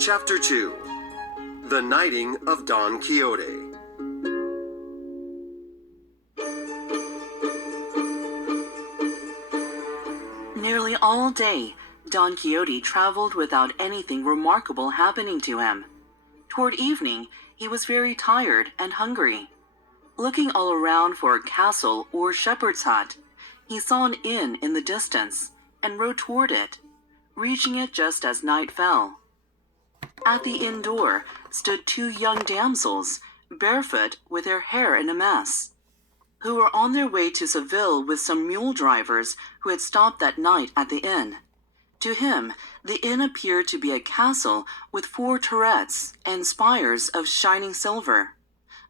Chapter 2. The Knighting of Don Quixote. Nearly all day, Don Quixote traveled without anything remarkable happening to him. Toward evening, he was very tired and hungry. Looking all around for a castle or shepherd's hut, he saw an inn in the distance and rode toward it, reaching it just as night fell. At the inn door stood two young damsels, barefoot with their hair in a mess, who were on their way to Seville with some mule drivers who had stopped that night at the inn. To him, the inn appeared to be a castle with 4 turrets and spires of shining silver,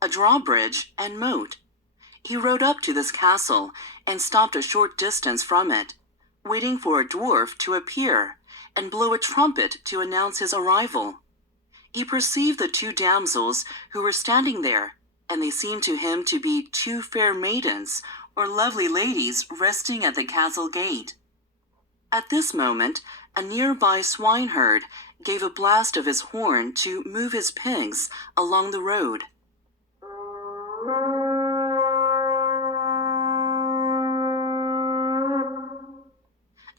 a drawbridge and moat. He rode up to this castle and stopped a short distance from it, waiting for a dwarf to appear and blow a trumpet to announce his arrival. He perceived the 2 damsels who were standing there, and they seemed to him to be 2 fair maidens or lovely ladies resting at the castle gate. At this moment, a nearby swineherd gave a blast of his horn to move his pigs along the road.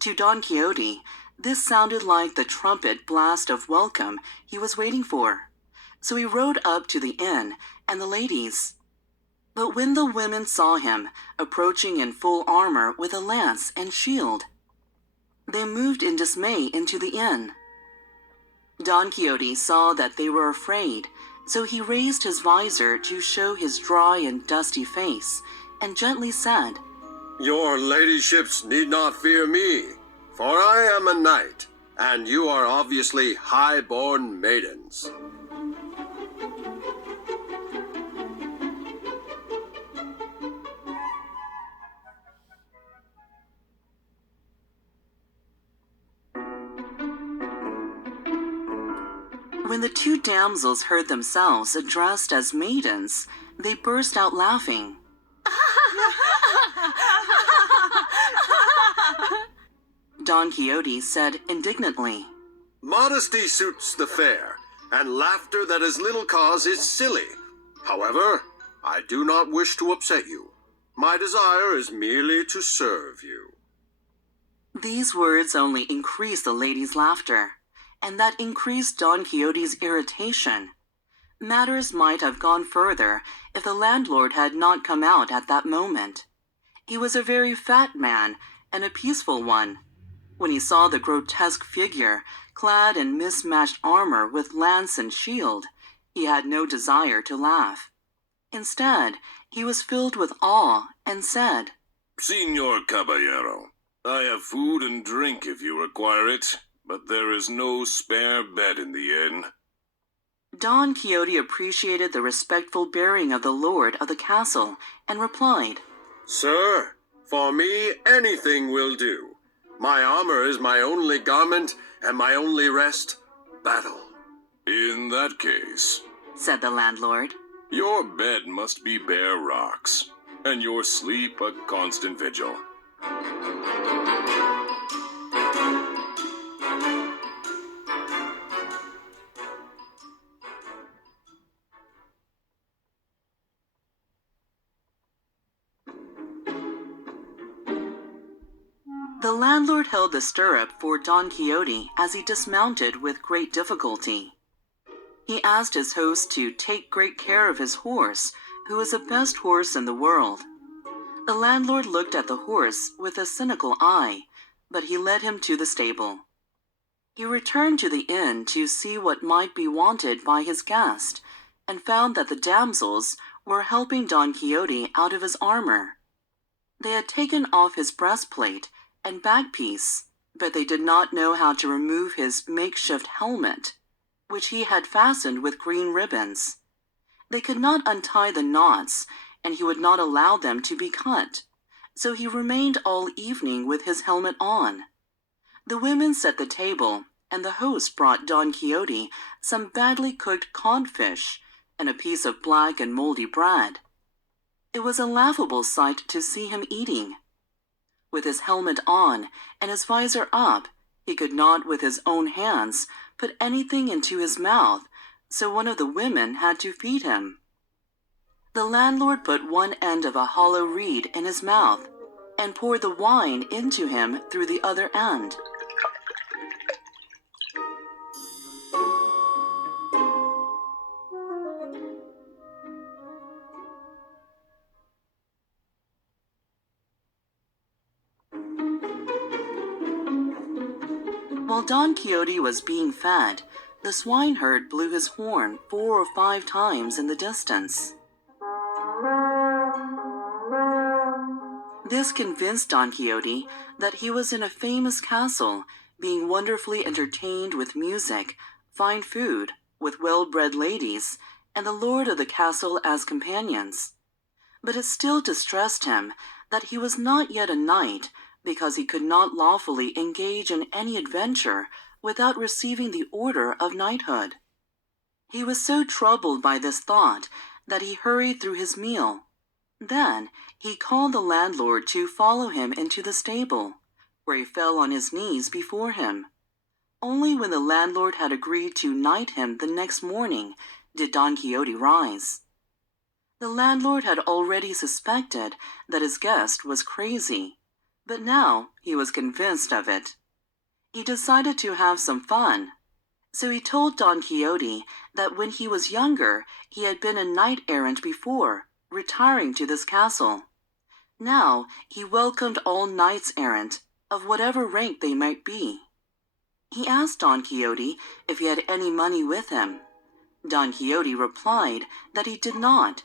To Don Quixote, this sounded like the trumpet blast of welcome he was waiting for. So he rode up to the inn and the ladies. But when the women saw him approaching in full armor with a lance and shield, they moved in dismay into the inn. Don Quixote saw that they were afraid, so he raised his visor to show his dry and dusty face, and gently said, "Your ladyships need not fear me, for I am a knight, and you are obviously high-born maidens." When the 2 damsels heard themselves addressed as maidens, they burst out laughing. Don Quixote said indignantly, "Modesty suits the fair, and laughter that is little cause is silly. However, I do not wish to upset you. My desire is merely to serve you." These words only increased the ladies' laughter, and that increased Don Quixote's irritation. Matters might have gone further if the landlord had not come out at that moment. He was a very fat man and a peaceful one. When he saw the grotesque figure, clad in mismatched armor with lance and shield, he had no desire to laugh. Instead, he was filled with awe and said, "Signor Caballero, I have food and drink if you require it, but there is no spare bed in the inn." Don Quixote appreciated the respectful bearing of the lord of the castle and replied, "Sir, for me anything will do. My armor is my only garment, and my only rest, battle." "In that case," said the landlord, "your bed must be bare rocks, and your sleep a constant vigil." The landlord held the stirrup for Don Quixote as he dismounted with great difficulty. He asked his host to take great care of his horse, who was the best horse in the world. The landlord looked at the horse with a cynical eye, but he led him to the stable. He returned to the inn to see what might be wanted by his guest, and found that the damsels were helping Don Quixote out of his armor. They had taken off his breastplate and backpiece, but they did not know how to remove his makeshift helmet, which he had fastened with green ribbons. They could not untie the knots, and he would not allow them to be cut, so he remained all evening with his helmet on. The women set the table, and the host brought Don Quixote some badly cooked codfish and a piece of black and moldy bread. It was a laughable sight to see him eating. With his helmet on and his visor up, he could not with his own hands put anything into his mouth, so one of the women had to feed him. The landlord put one end of a hollow reed in his mouth and poured the wine into him through the other end. While Don Quixote was being fed, the swineherd blew his horn 4 or 5 times in the distance. This convinced Don Quixote that he was in a famous castle, being wonderfully entertained with music, fine food, with well-bred ladies, and the lord of the castle as companions. But it still distressed him that he was not yet a knight, because he could not lawfully engage in any adventure without receiving the order of knighthood. He was so troubled by this thought that he hurried through his meal. Then he called the landlord to follow him into the stable, where he fell on his knees before him. Only when the landlord had agreed to knight him the next morning did Don Quixote rise. The landlord had already suspected that his guest was crazy, but now he was convinced of it. He decided to have some fun, so he told Don Quixote that when he was younger he had been a knight-errant before, retiring to this castle. Now he welcomed all knights-errant, of whatever rank they might be. He asked Don Quixote if he had any money with him. Don Quixote replied that he did not,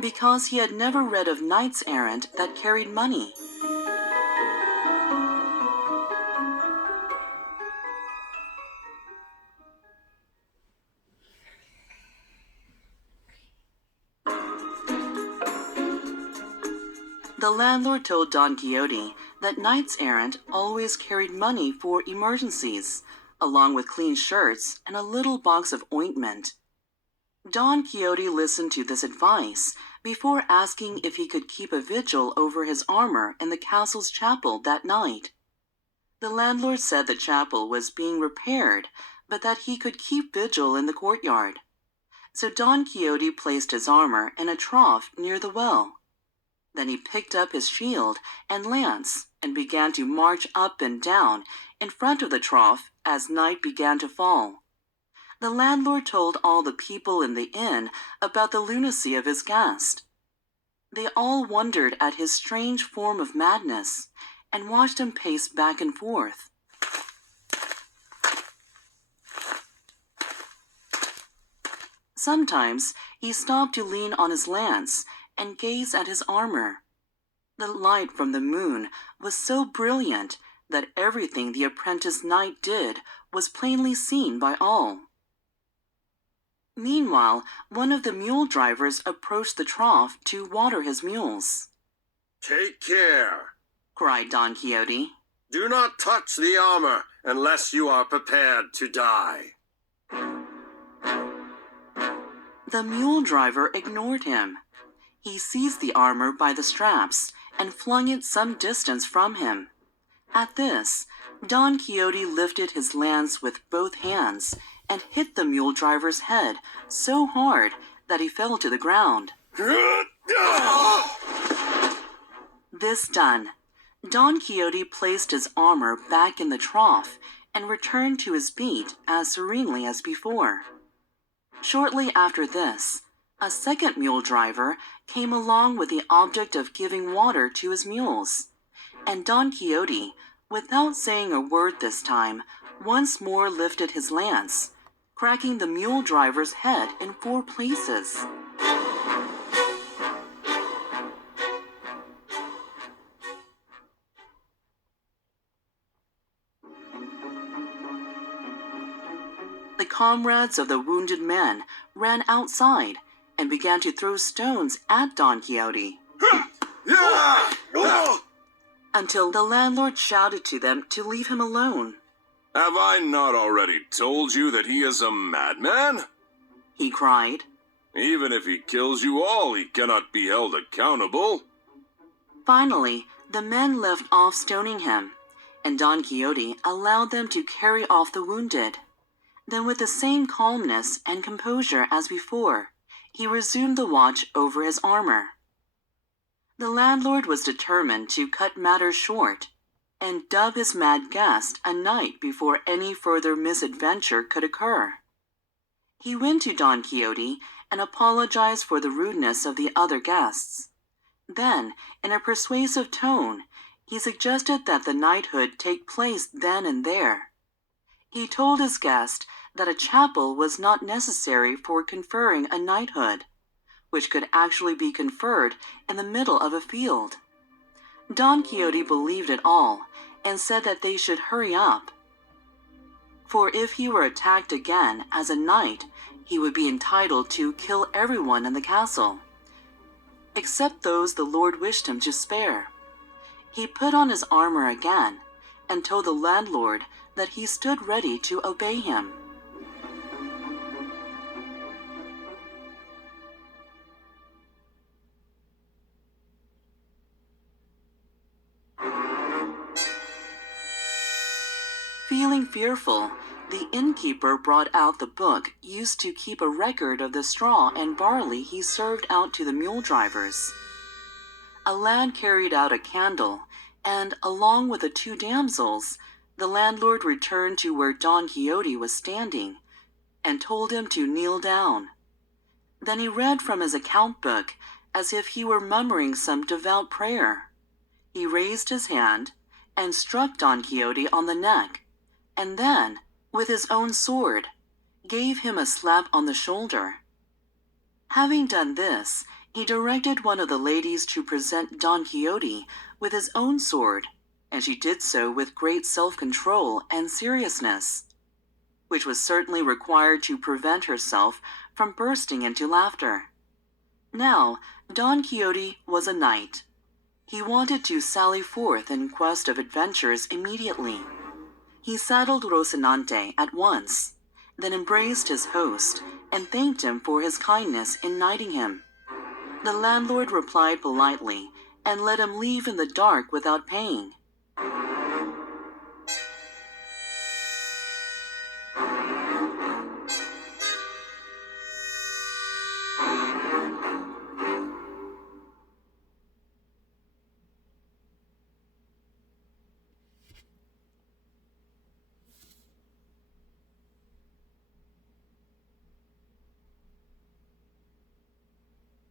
because he had never read of knights-errant that carried money. The landlord told Don Quixote that knights-errant always carried money for emergencies, along with clean shirts and a little box of ointment. Don Quixote listened to this advice before asking if he could keep a vigil over his armor in the castle's chapel that night. The landlord said the chapel was being repaired, but that he could keep vigil in the courtyard. So Don Quixote placed his armor in a trough near the well. Then he picked up his shield and lance and began to march up and down in front of the trough as night began to fall. The landlord told all the people in the inn about the lunacy of his guest. They all wondered at his strange form of madness and watched him pace back and forth. Sometimes he stopped to lean on his lance and gaze at his armor. The light from the moon was so brilliant that everything the apprentice knight did was plainly seen by all. Meanwhile, one of the mule drivers approached the trough to water his mules. Take care! Cried Don Quixote. Do not touch the armor unless you are prepared to die. The mule driver ignored him. He seized the armor by the straps and flung it some distance from him. At this, Don Quixote lifted his lance with both hands and hit the mule driver's head so hard that he fell to the ground. This done, Don Quixote placed his armor back in the trough and returned to his beat as serenely as before. Shortly after this, a second mule driver came along with the object of giving water to his mules, and Don Quixote, without saying a word this time, once more lifted his lance, cracking the mule driver's head in 4 places. The comrades of the wounded men ran outside and began to throw stones at Don Quixote, until the landlord shouted to them to leave him alone. Have I not already told you that he is a madman? He cried. Even if he kills you all, he cannot be held accountable. Finally, the men left off stoning him, and Don Quixote allowed them to carry off the wounded. Then with the same calmness and composure as before, he resumed the watch over his armor. The landlord was determined to cut matters short, and dub his mad guest a night before any further misadventure could occur. He went to Don Quixote and apologized for the rudeness of the other guests. Then, in a persuasive tone, he suggested that the knighthood take place then and there. He told his guest that a chapel was not necessary for conferring a knighthood, which could actually be conferred in the middle of a field. Don Quixote believed it all and said that they should hurry up. For if he were attacked again as a knight, he would be entitled to kill everyone in the castle, except those the Lord wished him to spare. He put on his armor again and told the landlord that he stood ready to obey him. Feeling fearful, the innkeeper brought out the book used to keep a record of the straw and barley he served out to the mule drivers. A lad carried out a candle, and along with the two damsels, the landlord returned to where Don Quixote was standing and told him to kneel down. Then he read from his account book as if he were murmuring some devout prayer. He raised his hand and struck Don Quixote on the neck, and then, with his own sword, gave him a slap on the shoulder. Having done this, he directed one of the ladies to present Don Quixote with his own sword, and she did so with great self-control and seriousness, which was certainly required to prevent herself from bursting into laughter. Now, Don Quixote was a knight. He wanted to sally forth in quest of adventures immediately. He saddled Rocinante at once, then embraced his host and thanked him for his kindness in knighting him. The landlord replied politely and let him leave in the dark without paying.